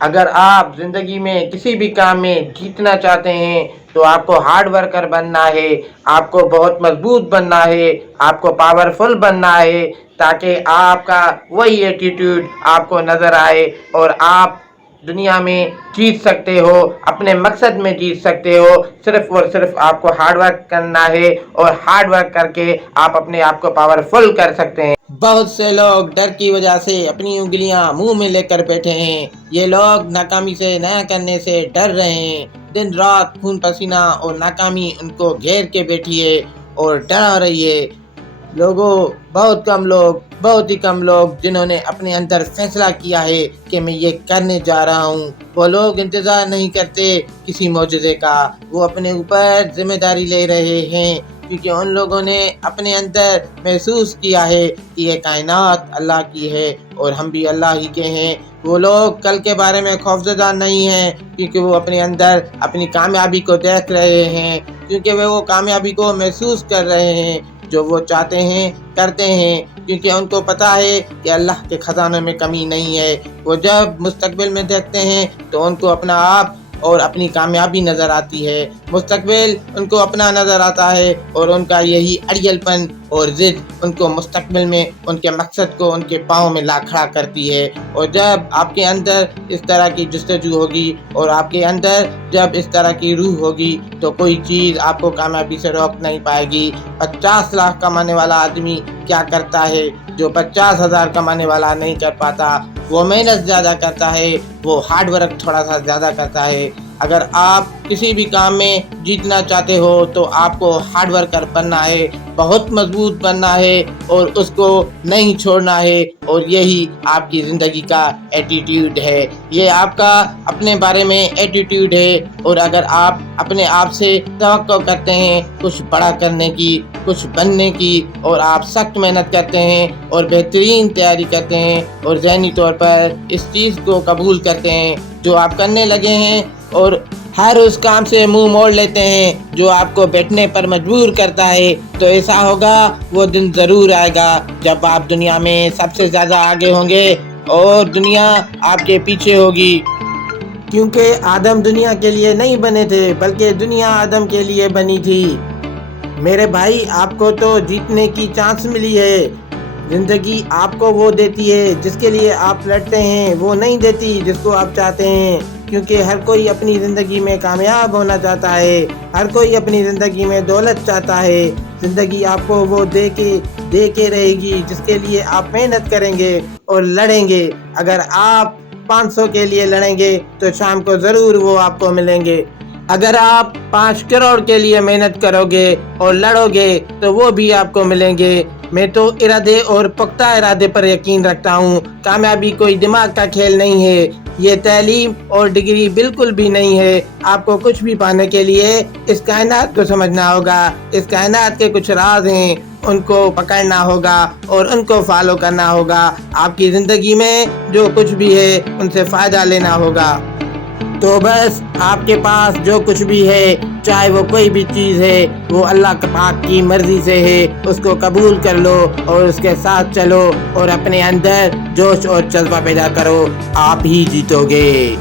اگر آپ زندگی میں کسی بھی کام میں جیتنا چاہتے ہیں تو آپ کو ہارڈ ورکر بننا ہے، آپ کو بہت مضبوط بننا ہے، آپ کو پاورفل بننا ہے، تاکہ آپ کا وہی ایٹیٹیوڈ آپ کو نظر آئے اور آپ دنیا میں جیت سکتے ہو، اپنے مقصد میں جیت سکتے ہو۔ صرف اور صرف آپ کو ہارڈ ورک کرنا ہے اور ہارڈ ورک کر کے آپ اپنے آپ کو پاورفل کر سکتے ہیں۔ بہت سے لوگ ڈر کی وجہ سے اپنی انگلیاں منہ میں لے کر بیٹھے ہیں۔ یہ لوگ ناکامی سے نیا کرنے سے ڈر رہے ہیں۔ دن رات خون پسینہ اور ناکامی ان کو گھیر کے بیٹھی ہے اور ڈرا رہی ہے۔ بہت ہی کم لوگ جنہوں نے اپنے اندر فیصلہ کیا ہے کہ میں یہ کرنے جا رہا ہوں، وہ لوگ انتظار نہیں کرتے کسی معجزے کا، وہ اپنے اوپر ذمہ داری لے رہے ہیں، کیونکہ ان لوگوں نے اپنے اندر محسوس کیا ہے کہ یہ کائنات اللہ کی ہے اور ہم بھی اللہ ہی کے ہیں۔ وہ لوگ کل کے بارے میں خوفزدہ نہیں ہیں، کیونکہ وہ اپنے اندر اپنی کامیابی کو دیکھ رہے ہیں، کیونکہ وہ کامیابی کو محسوس کر رہے ہیں۔ جو وہ چاہتے ہیں کرتے ہیں، کیونکہ ان کو پتہ ہے کہ اللہ کے خزانوں میں کمی نہیں ہے۔ وہ جب مستقبل میں دیکھتے ہیں تو ان کو اپنا آپ اور اپنی کامیابی نظر آتی ہے، مستقبل ان کو اپنا نظر آتا ہے، اور ان کا یہی اڑیل پن اور ضد ان کو مستقبل میں ان کے مقصد کو ان کے پاؤں میں لا کھڑا کرتی ہے۔ اور جب آپ کے اندر اس طرح کی جستجو ہوگی اور آپ کے اندر جب اس طرح کی روح ہوگی تو کوئی چیز آپ کو کامیابی سے روک نہیں پائے گی۔ 50 لاکھ کمانے والا آدمی کیا کرتا ہے جو 50,000 کمانے والا نہیں کر پاتا؟ وہ محنت زیادہ کرتا ہے، وہ ہارڈ ورک تھوڑا سا زیادہ کرتا ہے۔ اگر آپ کسی بھی کام میں جیتنا چاہتے ہو تو آپ کو ہارڈ ورکر بننا ہے، بہت مضبوط بننا ہے اور اس کو نہیں چھوڑنا ہے، اور یہی آپ کی زندگی کا ایٹیٹیوڈ ہے، یہ آپ کا اپنے بارے میں ایٹیٹیوڈ ہے۔ اور اگر آپ اپنے آپ سے توقع کرتے ہیں کچھ بڑا کرنے کی، کچھ بننے کی، اور آپ سخت محنت کرتے ہیں اور بہترین تیاری کرتے ہیں اور ذہنی طور پر اس چیز کو قبول کرتے ہیں جو آپ کرنے لگے ہیں، اور ہر اس کام سے منہ موڑ لیتے ہیں جو آپ کو بیٹھنے پر مجبور کرتا ہے، تو ایسا ہوگا وہ دن ضرور آئے گا جب آپ دنیا میں سب سے زیادہ آگے ہوں گے اور دنیا آپ کے پیچھے ہوگی، کیونکہ آدم دنیا کے لیے نہیں بنے تھے بلکہ دنیا آدم کے لیے بنی تھی۔ میرے بھائی، آپ کو تو جیتنے کی چانس ملی ہے۔ زندگی آپ کو وہ دیتی ہے جس کے لیے آپ لڑتے ہیں، وہ نہیں دیتی جس کو آپ چاہتے ہیں، کیونکہ ہر کوئی اپنی زندگی میں کامیاب ہونا چاہتا ہے، ہر کوئی اپنی زندگی میں دولت چاہتا ہے۔ زندگی آپ کو وہ دے کے رہے گی جس کے لیے آپ محنت کریں گے اور لڑیں گے۔ اگر آپ 500 کے لیے لڑیں گے تو شام کو ضرور وہ آپ کو ملیں گے۔ اگر آپ 5 کروڑ کے لیے محنت کرو گے اور لڑو گے تو وہ بھی آپ کو ملیں گے۔ میں تو ارادے اور پختہ ارادے پر یقین رکھتا ہوں۔ کامیابی کوئی دماغ کا کھیل نہیں ہے، یہ تعلیم اور ڈگری بالکل بھی نہیں ہے۔ آپ کو کچھ بھی پانے کے لیے اس کائنات کو سمجھنا ہوگا، اس کائنات کے کچھ راز ہیں، ان کو پکڑنا ہوگا اور ان کو فالو کرنا ہوگا۔ آپ کی زندگی میں جو کچھ بھی ہے ان سے فائدہ لینا ہوگا۔ تو بس آپ کے پاس جو کچھ بھی ہے، چاہے وہ کوئی بھی چیز ہے، وہ اللہ پاک کی مرضی سے ہے، اس کو قبول کر لو اور اس کے ساتھ چلو اور اپنے اندر جوش اور جذبہ پیدا کرو، آپ ہی جیتو گے۔